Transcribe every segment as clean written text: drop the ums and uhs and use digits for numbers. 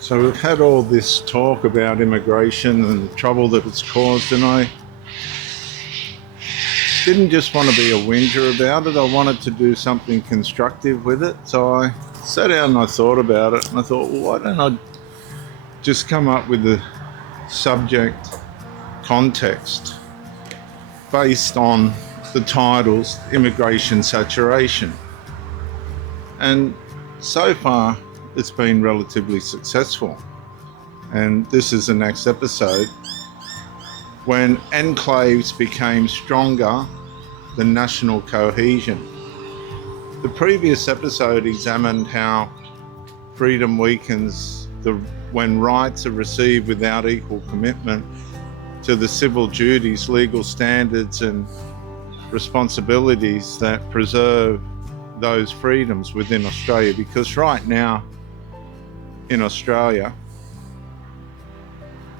So we've had all this talk about immigration and the trouble that it's caused, and I didn't just want to be a whinger about it. I wanted to do something constructive with it. So I sat down and I thought about it, and I thought, well, why don't I just come up with the subject context based on the titles Immigration Saturation. And so far it's been relatively successful. And this is the next episode, when enclaves became stronger than national cohesion. The previous episode examined how freedom weakens when rights are received without equal commitment to the civil duties, legal standards and responsibilities that preserve those freedoms within Australia. Because right now in Australia,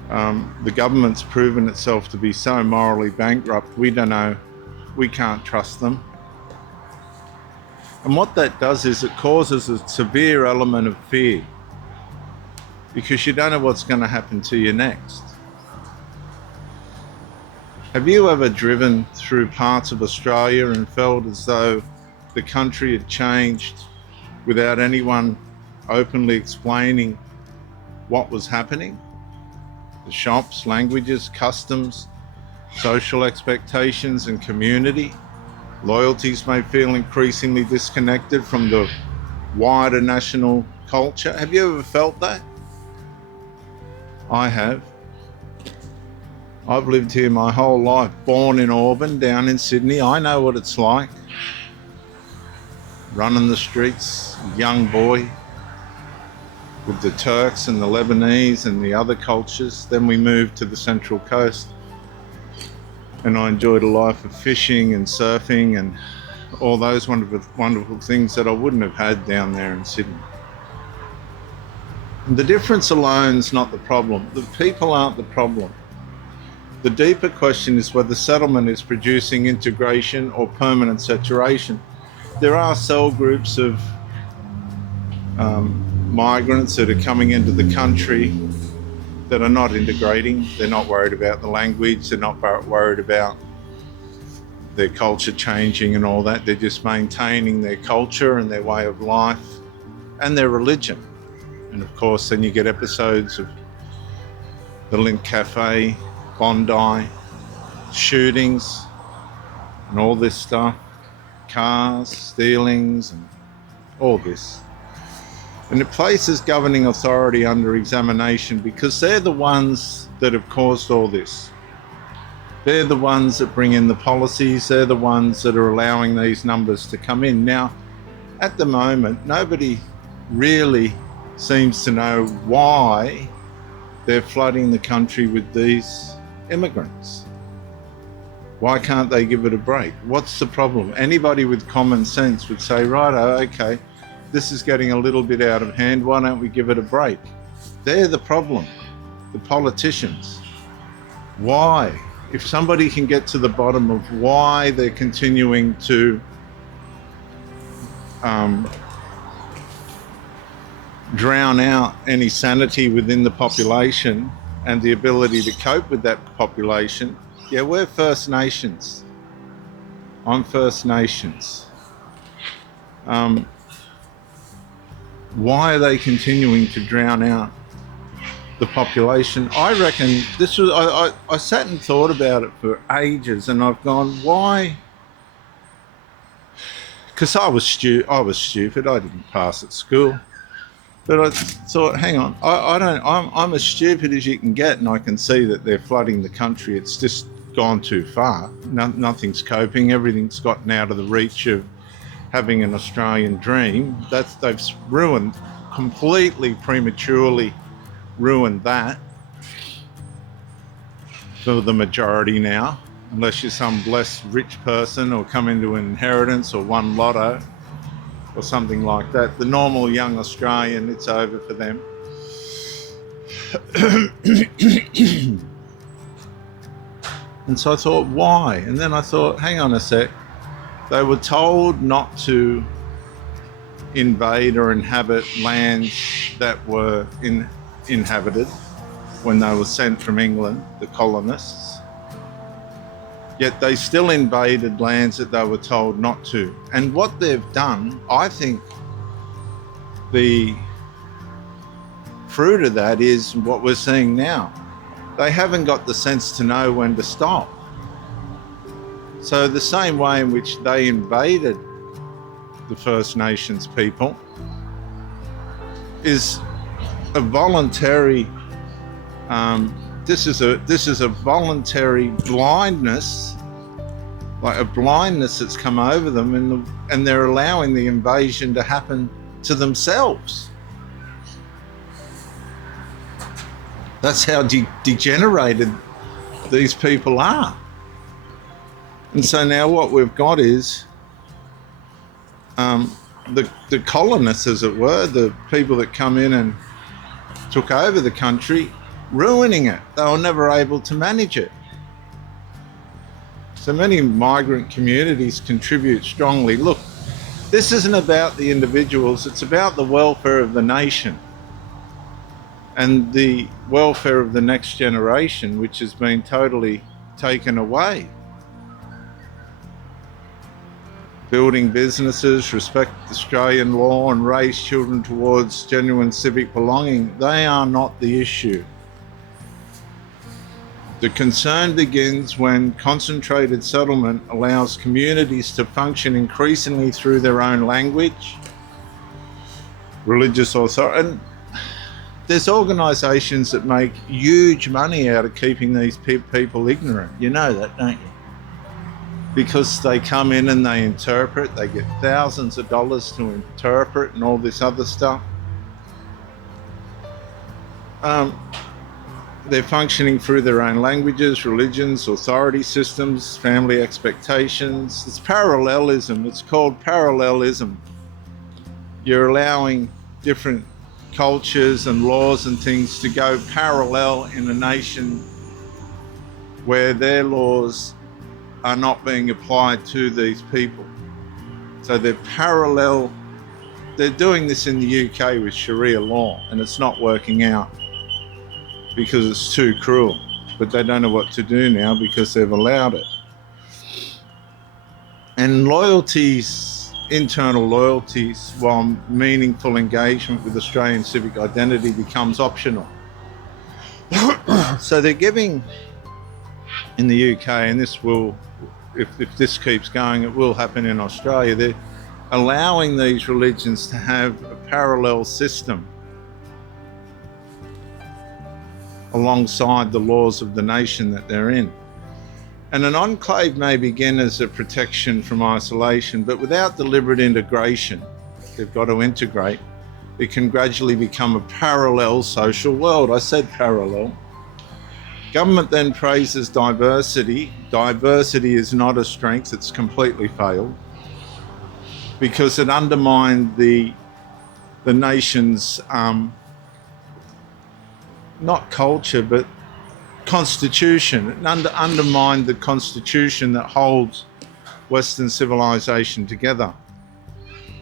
the government's proven itself to be so morally bankrupt, we can't trust them. And what that does is it causes a severe element of fear, because you don't know what's going to happen to you next. Have you ever driven through parts of Australia and felt as though the country had changed without anyone openly explaining what was happening? The shops, languages, customs, social expectations and community. Loyalties may feel increasingly disconnected from the wider national culture. Have you ever felt that? I have. I've lived here my whole life, born in Auburn, down in Sydney. I know what it's like. Running the streets, young boy, with the Turks and the Lebanese and the other cultures. Then we moved to the Central Coast, and I enjoyed a life of fishing and surfing and all those wonderful things that I wouldn't have had down there in Sydney. And the difference alone is not the problem. The people aren't the problem. The deeper question is whether settlement is producing integration or permanent saturation. There are cell groups of migrants that are coming into the country that are not integrating. They're not worried about the language, they're not worried about their culture changing and all that. They're just maintaining their culture and their way of life and their religion. And of course then you get episodes of the Link Cafe, Bondi, shootings and all this stuff, cars, stealings and all this. And it places governing authority under examination, because they're the ones that have caused all this. They're the ones that bring in the policies, they're the ones that are allowing these numbers to come in. Now, at the moment, nobody really seems to know why they're flooding the country with these immigrants. Why can't they give it a break? What's the problem? Anybody with common sense would say, righto, okay, this is getting a little bit out of hand, why don't we give it a break? They're the problem, the politicians. Why? If somebody can get to the bottom of why they're continuing to drown out any sanity within the population and the ability to cope with that population, yeah, we're First Nations. I'm First Nations. Why are they continuing to drown out the population? I reckon this was, I sat and thought about it for ages, and I've gone, why? Because I was stupid, I didn't pass at school. But I thought, hang on, I'm as stupid as you can get, and I can see that they're flooding the country. It's just gone too far. Nothing's coping, everything's gotten out of the reach of having an Australian dream. They've ruined, completely prematurely ruined that for the majority now, unless you're some blessed rich person or come into an inheritance or won lotto or something like that. The normal young Australian, it's over for them. And so I thought, why? And then I thought, hang on a sec. They were told not to invade or inhabit lands that were inhabited when they were sent from England, the colonists. Yet they still invaded lands that they were told not to. And what they've done, I think the fruit of that is what we're seeing now. They haven't got the sense to know when to stop. So the same way in which they invaded the First Nations people is a voluntary, this is a voluntary blindness, like a blindness that's come over them, and they're allowing the invasion to happen to themselves. That's how degenerated these people are. And so now what we've got is the colonists, as it were, the people that come in and took over the country, ruining it. They were never able to manage it. So many migrant communities contribute strongly. Look, this isn't about the individuals, it's about the welfare of the nation and the welfare of the next generation, which has been totally taken away. Building businesses, respect Australian law and raise children towards genuine civic belonging, they are not the issue. The concern begins when concentrated settlement allows communities to function increasingly through their own language, religious authority. And there's organisations that make huge money out of keeping these people ignorant. You know that, don't you? Because they come in and they interpret, they get thousands of dollars to interpret and all this other stuff. They're functioning through their own languages, religions, authority systems, family expectations. It's parallelism. It's called parallelism. You're allowing different cultures and laws and things to go parallel in a nation where their laws are not being applied to these people. So they're parallel. They're doing this in the UK with Sharia law, and it's not working out because it's too cruel. But they don't know what to do now because they've allowed it. And loyalties, internal loyalties, while meaningful engagement with Australian civic identity becomes optional. So they're giving, in the UK, and this will, if this keeps going, it will happen in Australia, they're allowing these religions to have a parallel system alongside the laws of the nation that they're in. And an enclave may begin as a protection from isolation, but without deliberate integration, they've got to integrate, it can gradually become a parallel social world. I said parallel. Government then praises diversity. Diversity is not a strength, it's completely failed, because it undermined the nation's, not culture, but constitution. It undermined the constitution that holds Western civilization together,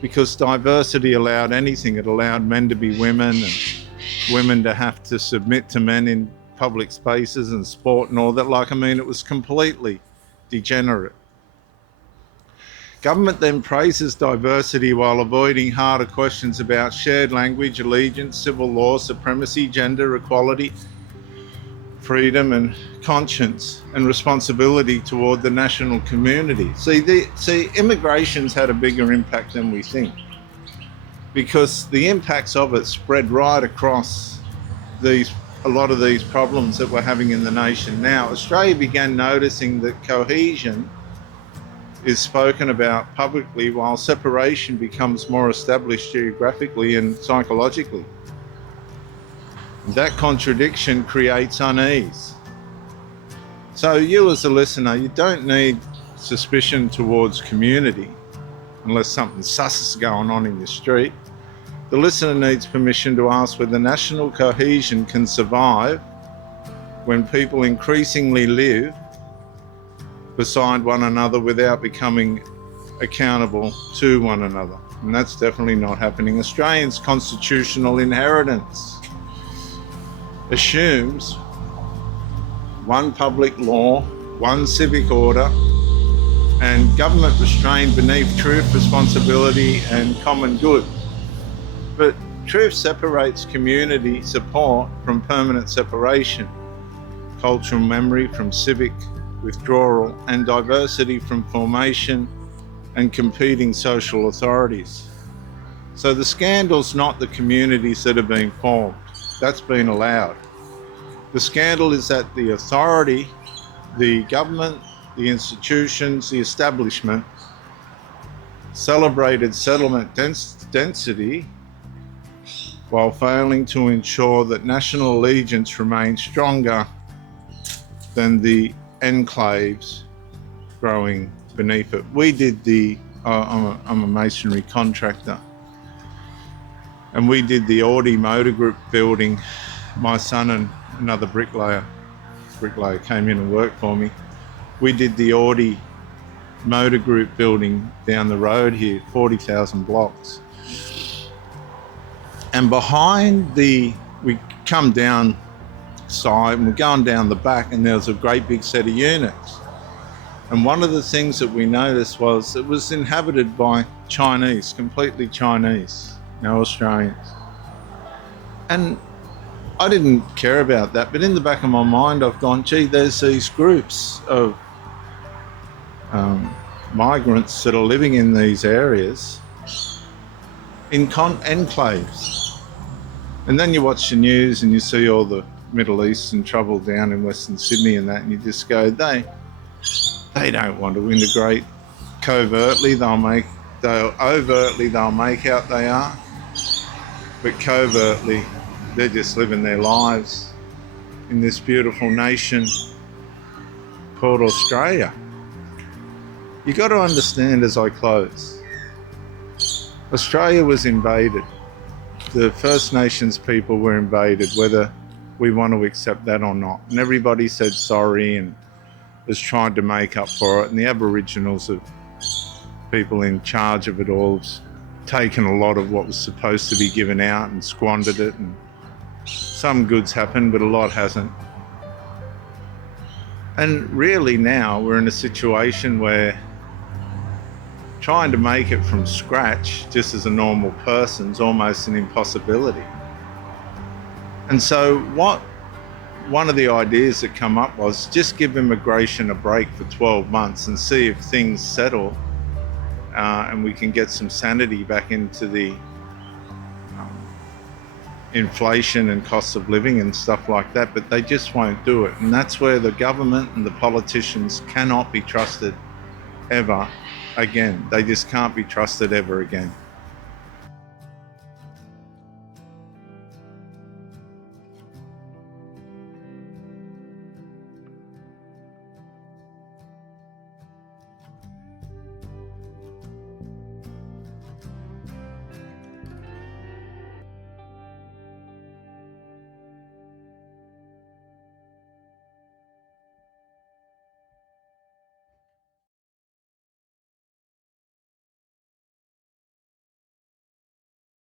because diversity allowed anything. It allowed men to be women and women to have to submit to men in public spaces and sport and all that. It was completely degenerate. Government then praises diversity while avoiding harder questions about shared language, allegiance, civil law, supremacy, gender equality, freedom and conscience, and responsibility toward the national community. See, immigration's had a bigger impact than we think, because the impacts of it spread right across a lot of these problems that we're having in the nation now. Australia began noticing that cohesion is spoken about publicly while separation becomes more established geographically and psychologically. That contradiction creates unease. So you as a listener, you don't need suspicion towards community unless something sus is going on in your street. The listener needs permission to ask whether national cohesion can survive when people increasingly live beside one another without becoming accountable to one another. And that's definitely not happening. Australians' constitutional inheritance. assumes one public law, one civic order, and government restrained beneath truth, responsibility, and common good. But truth separates community support from permanent separation, cultural memory from civic withdrawal, and diversity from formation and competing social authorities. So the scandal's not the communities that have been formed. That's been allowed. The scandal is that the authority, the government, the institutions, the establishment celebrated settlement density while failing to ensure that national allegiance remained stronger than the enclaves growing beneath it. We did I'm a masonry contractor, and we did the Audi motor group building. My son and another bricklayer came in and worked for me. We did the Audi motor group building down the road here, 40,000 blocks. And behind we come down side and we're going down the back, and there was a great big set of units. And one of the things that we noticed was it was inhabited by Chinese, completely Chinese, no Australians. And I didn't care about that, but in the back of my mind I've gone, gee, there's these groups of migrants that are living in these areas in enclaves. And then you watch the news and you see all the Middle Eastern trouble down in Western Sydney and that, and you just go, they don't want to integrate covertly. They'll make out they are, but covertly they're just living their lives in this beautiful nation called Australia. You got to understand as I close, Australia was invaded. The First Nations people were invaded, whether we want to accept that or not. And everybody said sorry and was trying to make up for it. And the Aboriginals, of people in charge of it all, have taken a lot of what was supposed to be given out and squandered it. And some good's happened, but a lot hasn't. And really now we're in a situation where trying to make it from scratch just as a normal person is almost an impossibility. And so one of the ideas that come up was just give immigration a break for 12 months and see if things settle and we can get some sanity back into the inflation and cost of living and stuff like that, but they just won't do it. And that's where the government and the politicians cannot be trusted ever again. They just can't be trusted ever again.